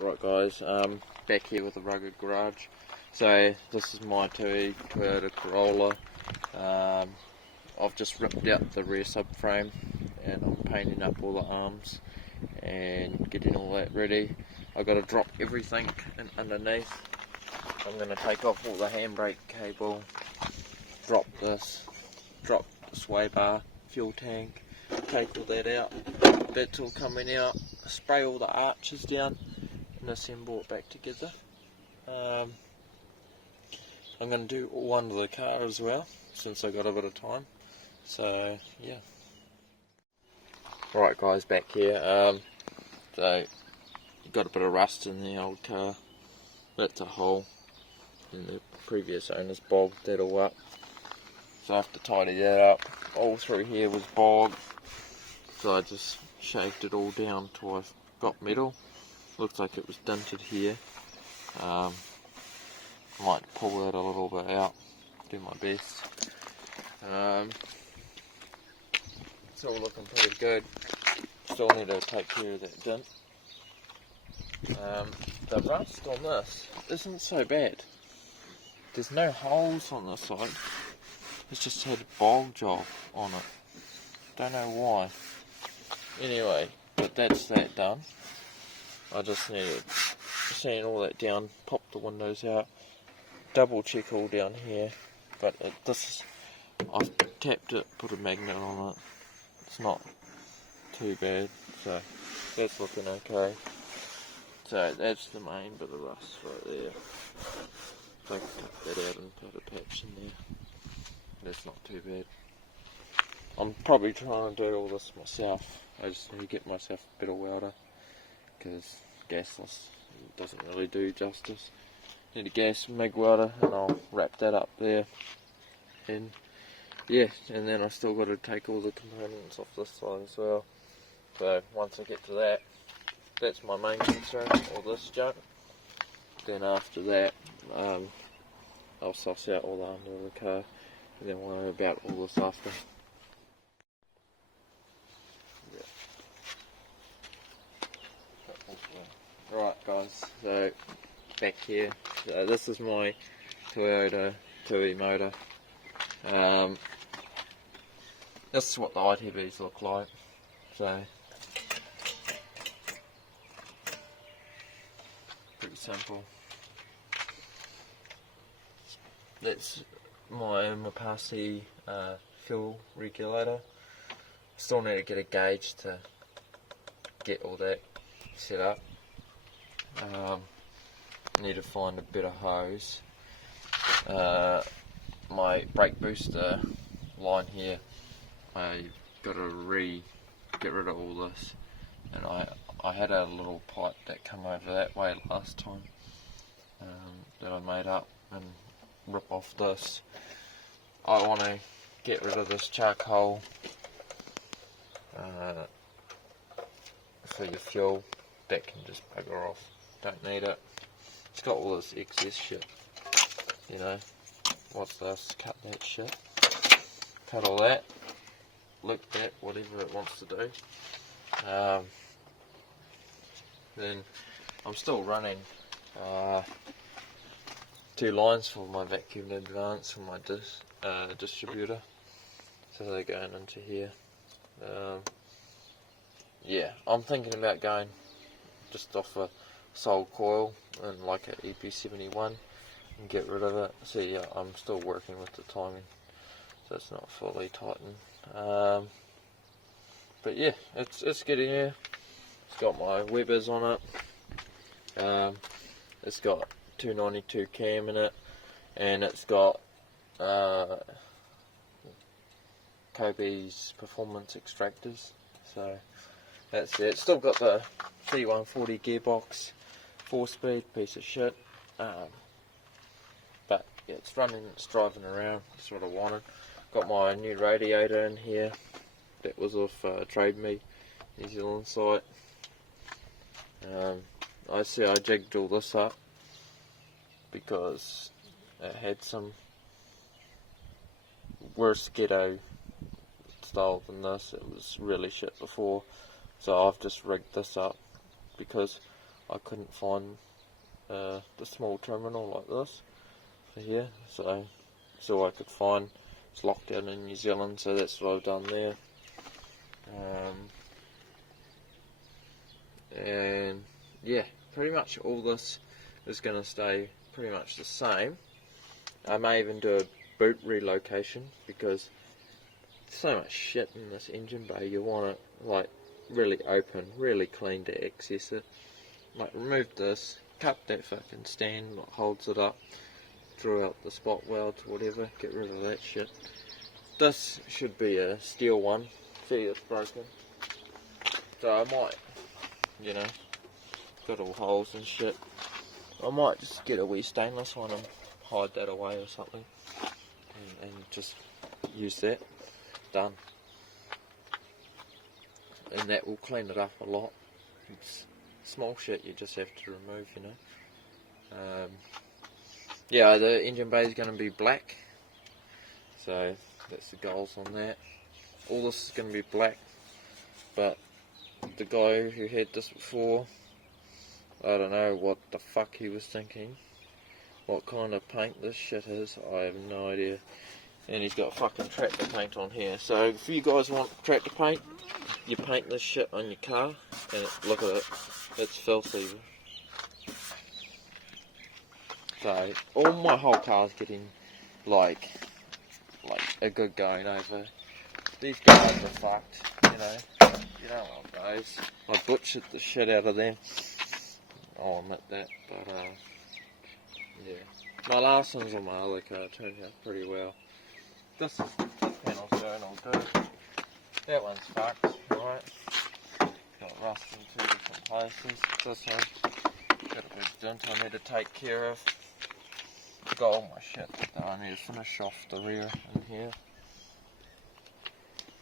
Right guys, back here with the rugged garage. So this is my Toyota Corolla. I've just ripped out the rear subframe and I'm painting up all the arms and getting all that ready. I've got to drop everything in underneath. I'm going to take off all the handbrake cable, drop this, drop the swaybar, fuel tank, take all that out. That's all coming out. Spray all the arches down and assemble it back together. I'm going to do all under the car as well, since I got a bit of time. So yeah. Right guys, back here. So got a bit of rust in the old car. That's a hole. And the previous owners bogged that all up. So I have to tidy that up. All through here was bog. So I just shaved it all down till I got metal. Looks like it was dented here. I might pull that a little bit out, do my best. It's all looking pretty good. Still need to take care of that dent. The rust on this isn't so bad. There's no holes on this side. It's just had a bog job on it. Don't know why. Anyway, but that's that done. I just need to sand all that down, pop the windows out, double check all down here. But I've tapped it, put a magnet on it. It's not too bad, so that's looking okay. So that's the main bit of rust right there. So I can take that out and put a patch in there. That's not too bad. I'm probably trying to do all this myself. I just need to get myself a better welder, because gasless doesn't really do justice. Need a gas MIG welder and I'll wrap that up there. And yeah, and then I still got to take all the components off this side as well. So once I get to that, that's my main concern, all this junk. Then after that, I'll suss out all the under the car and then worry about all this after. Right guys, so back here, so this is my Toyota 2E motor. This is what the ITBs look like. So pretty simple. That's my Mapasi fuel regulator. Still need to get a gauge to get all that set up. Need to find a better hose. My brake booster line here, I got to get rid of all this, and I had a little pipe that came over that way last time that I made up, and rip off this. I want to get rid of this charcoal for your fuel. That can just bugger off. Don't need it. It's got all this excess shit. You know, what's this? Cut that shit. Cut all that. Lick that, whatever it wants to do. Then I'm still running 2 lines for my vacuum advance from my distributor. So they're going into here. Yeah, I'm thinking about going just off a sole coil and like an EP71 and get rid of it. So yeah, I'm still working with the timing, so it's not fully tightened. But yeah, it's getting there. It's got my Webers on it. It's got 292 cam in it, and it's got Kobe's performance extractors. So that's it. It's still got the C140 gearbox, 4-speed, piece of shit. But yeah, it's running, it's driving around. That's what I wanted. Got my new radiator in here. That was off Trade Me, New Zealand site. I jigged all this up because it had some worse ghetto style than this. It was really shit before. So I've just rigged this up because I couldn't find the small terminal like this for here, so all I could find. It's locked out in New Zealand, so that's what I've done there. And yeah, pretty much all this is going to stay pretty much the same. I may even do a boot relocation because there's so much shit in this engine bay. You want it like really open, really clean to access it. Like remove this, cut that fucking stand that holds it up, throw out the spot welds, whatever, get rid of that shit. This should be a steel one. See, it's broken. So I might, you know, got all holes and shit. I might just get a wee stainless one and hide that away or something, and just use that. Done. And that will clean it up a lot. It's small shit you just have to remove, you know. Yeah, the engine bay is going to be black, so that's the goals on that. All this is going to be black, but the guy who had this before, I don't know what the fuck he was thinking. What kind of paint this shit is, I have no idea. And he's got fucking tractor paint on here. So if you guys want tractor paint, you paint this shit on your car, and look at it, it's filthy. So all my whole car's getting like a good going over. These guys are fucked, you know. You don't want those. I butchered the shit out of them. I'll admit that, but yeah. My last ones on my other car turned out pretty well. This panel's going all good. That one's fucked, right? Got rust in 2 different places. This one got a big dent I need to take care of. Got all my shit that I need to finish off the rear in here.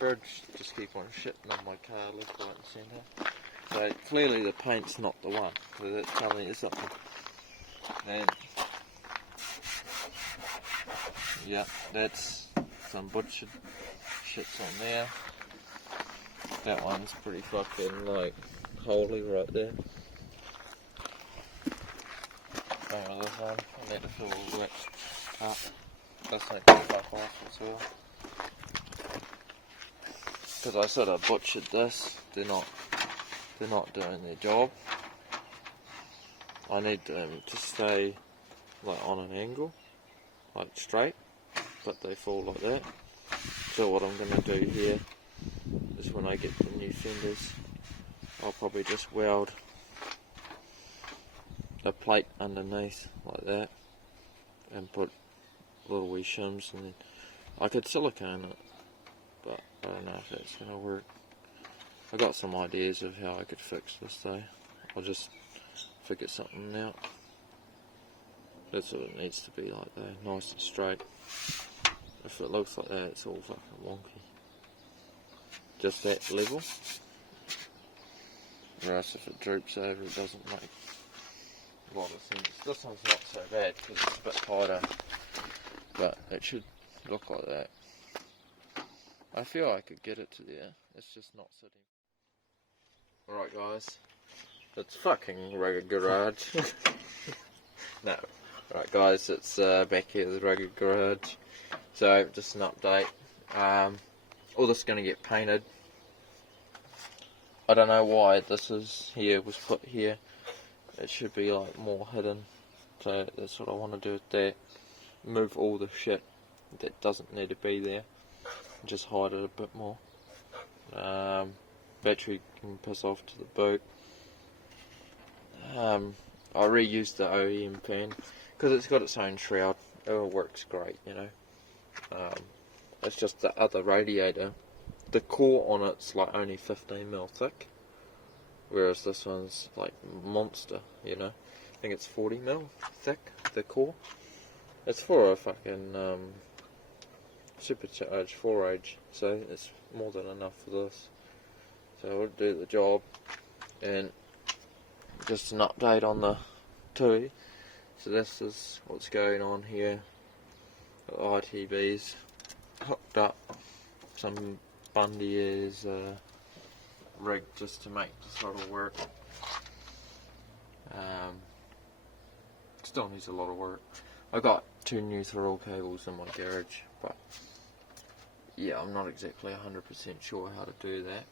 Birds just keep on shitting on my car left, right and centre. So clearly the paint's not the one, so that's telling you something. And yeah, that's some butchered shits on there. That one's pretty fucking like holy right there. Same with this one. I need to fill all that up. This needs to fuck off as well. Because I sort of butchered this. They're not doing their job. I need them to stay like on an angle, like straight, but they fall like that. So what I'm going to do here is when I get the new fenders, I'll probably just weld a plate underneath like that and put little wee shims, and then I could silicone it, but I don't know if that's going to work. I got some ideas of how I could fix this though. I'll just figure something out. That's what it needs to be like though, nice and straight. If it looks like that, it's all fucking wonky. Just that level. Whereas if it droops over, it doesn't make a lot of sense. This one's not so bad because it's a bit tighter, but it should look like that. I feel I could get it to there, it's just not sitting. Alright guys, it's fucking Rugged Garage. No, alright guys, it's back here at the Rugged Garage. So, just an update. All this is going to get painted. I don't know why this was put here. It should be like more hidden. So that's what I want to do with that. Move all the shit that doesn't need to be there. Just hide it a bit more. Battery can piss off to the boot. I reused the OEM pan because it's got its own shroud. It works great, you know. It's just the other radiator. The core on it's like only 15mm thick, whereas this one's like monster, you know. I think it's 40mm thick, the core. It's for a fucking supercharged 4H, so it's more than enough for this. So it'll do the job. And just an update on the TUI. So this is what's going on here. The ITBs hooked up. Some Bundy is rigged just to make the throttle work. Still needs a lot of work. I got 2 new throttle cables in my garage, but yeah, I'm not exactly 100% sure how to do that,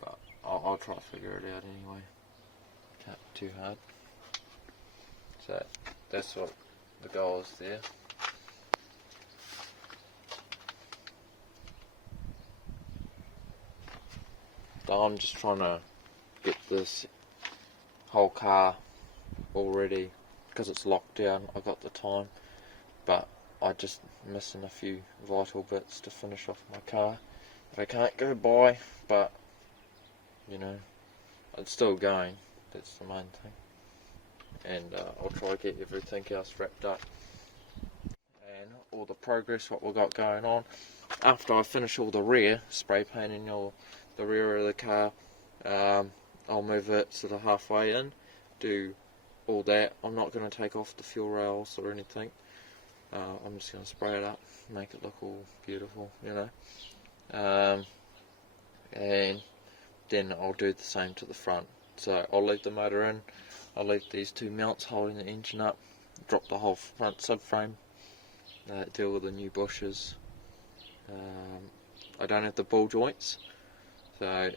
but I'll try to figure it out anyway. Can't be too hard. So that's what the goal is there. So I'm just trying to get this whole car all ready because it's locked down. I got the time, but I just missing a few vital bits to finish off my car that I can't go by, but you know, it's still going. That's the main thing. And I'll try to get everything else wrapped up and all the progress what we've got going on. After I finish all the rear, spray painting all the rear of the car, I'll move it sort of halfway in, do all that. I'm not going to take off the fuel rails or anything. I'm just going to spray it up, make it look all beautiful, you know. And then I'll do the same to the front. So I'll leave the motor in, I'll leave these 2 mounts holding the engine up, drop the whole front subframe, deal with the new bushes. I don't have the ball joints, so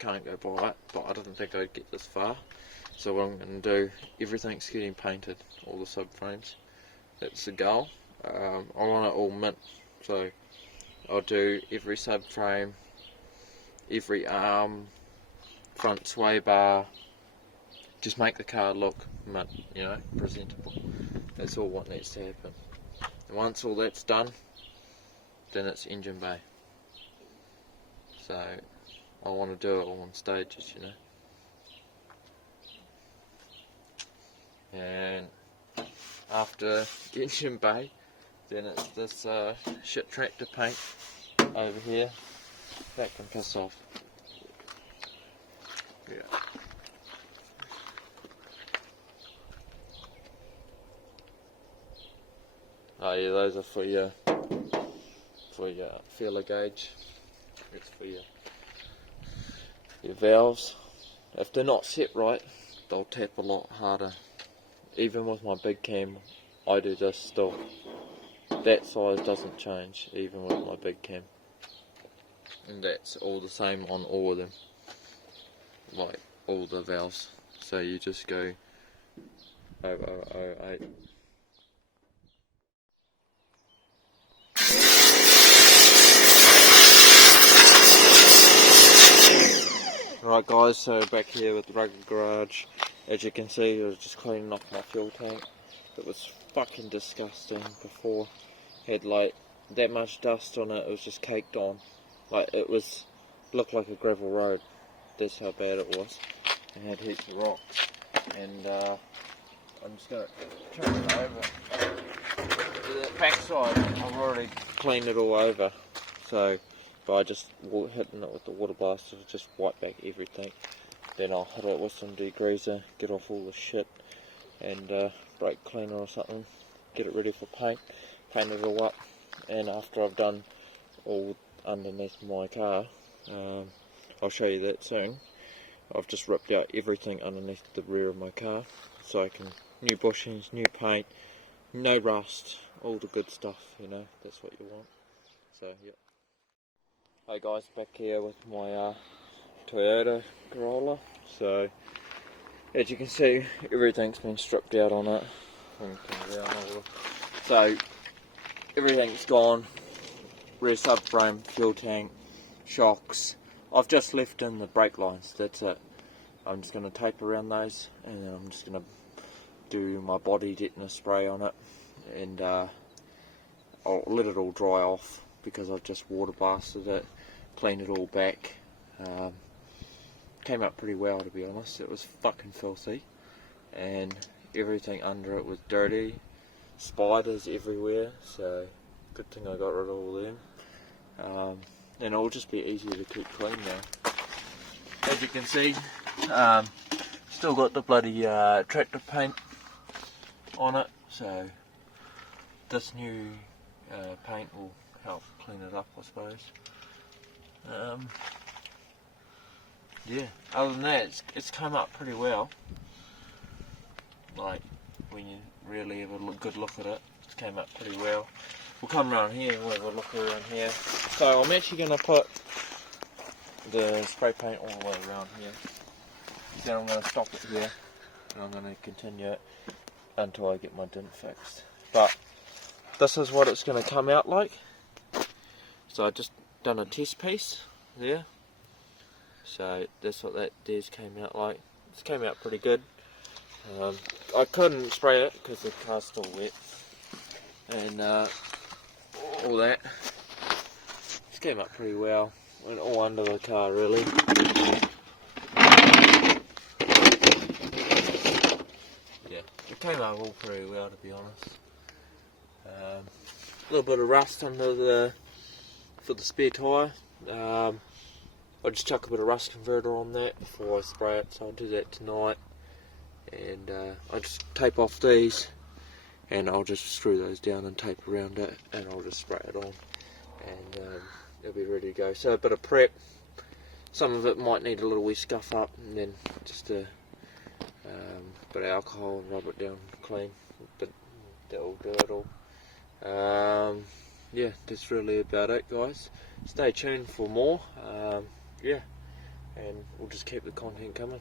can't go by it, but I didn't think I'd get this far. So what I'm going to do, everything's getting painted, all the subframes. That's the goal. I want it all mint, so I'll do every subframe, every arm, front sway bar, just make the car look mint, you know, presentable. That's all what needs to happen. And once all that's done, then it's engine bay. So I want to do it all in stages, you know. And after engine bay, then it's this shit tractor paint over here. That can piss off. Yeah. Oh yeah, those are for your feeler gauge. It's for your valves. If they're not set right, they'll tap a lot harder. Even with my big cam, I do this still. That size doesn't change, even with my big cam. And that's all the same on all of them. Like all the valves. So you just go 0008. Right guys, so back here with the rugged garage. As you can see, I was just cleaning off my fuel tank. It was fucking disgusting before. Had like that much dust on it, it was just caked on. Like it looked like a gravel road. That's how bad it was. It had heaps of rocks. And I'm just going to turn it over. The backside, I've already cleaned it all over. So by just hitting it with the water blaster, just wipe back everything. Then I'll hit it with some degreaser, get off all the shit, and brake cleaner or something, get it ready for paint it all up. And after I've done all underneath my car, I'll show you that soon. I've just ripped out everything underneath the rear of my car, so I can, new bushings, new paint, no rust, all the good stuff, you know, that's what you want. So yeah. Hey guys, back here with my Toyota Corolla. So as you can see, everything's been stripped out on it. So everything's gone. Rear subframe, fuel tank, shocks. I've just left in the brake lines, that's it. I'm just going to tape around those, and then I'm just going to do my body deadener spray on it, and I'll let it all dry off because I've just water blasted it, cleaned it all back. Came out pretty well, to be honest. It was fucking filthy, and everything under it was dirty, spiders everywhere, so good thing I got rid of all them. And it'll just be easier to keep clean now. As you can see, still got the bloody tractor paint on it, so this new paint will help clean it up, I suppose. yeah, other than that, it's come up pretty well. Like, when you really have a good look at it, it's came up pretty well. We'll come around here and we'll have a look around here. So I'm actually going to put the spray paint all the way around here. Then I'm going to stop it here and I'm going to continue it until I get my dent fixed. But this is what it's going to come out like. So I just done a test piece there. So that's what that des came out like. It came out pretty good. I couldn't spray it because the car's still wet and all that. It came up pretty well. Went all under the car really. Yeah, it came up all pretty well, to be honest. A little bit of rust under the for the spare tyre. I'll just chuck a bit of rust converter on that before I spray it, so I'll do that tonight. And I'll just tape off these and I'll just screw those down and tape around it and I'll just spray it on and it'll be ready to go. So a bit of prep, some of it might need a little wee scuff up and then just a bit of alcohol and rub it down clean, but that'll do it all. Yeah, that's really about it, guys. Stay tuned for more. Yeah, and we'll just keep the content coming.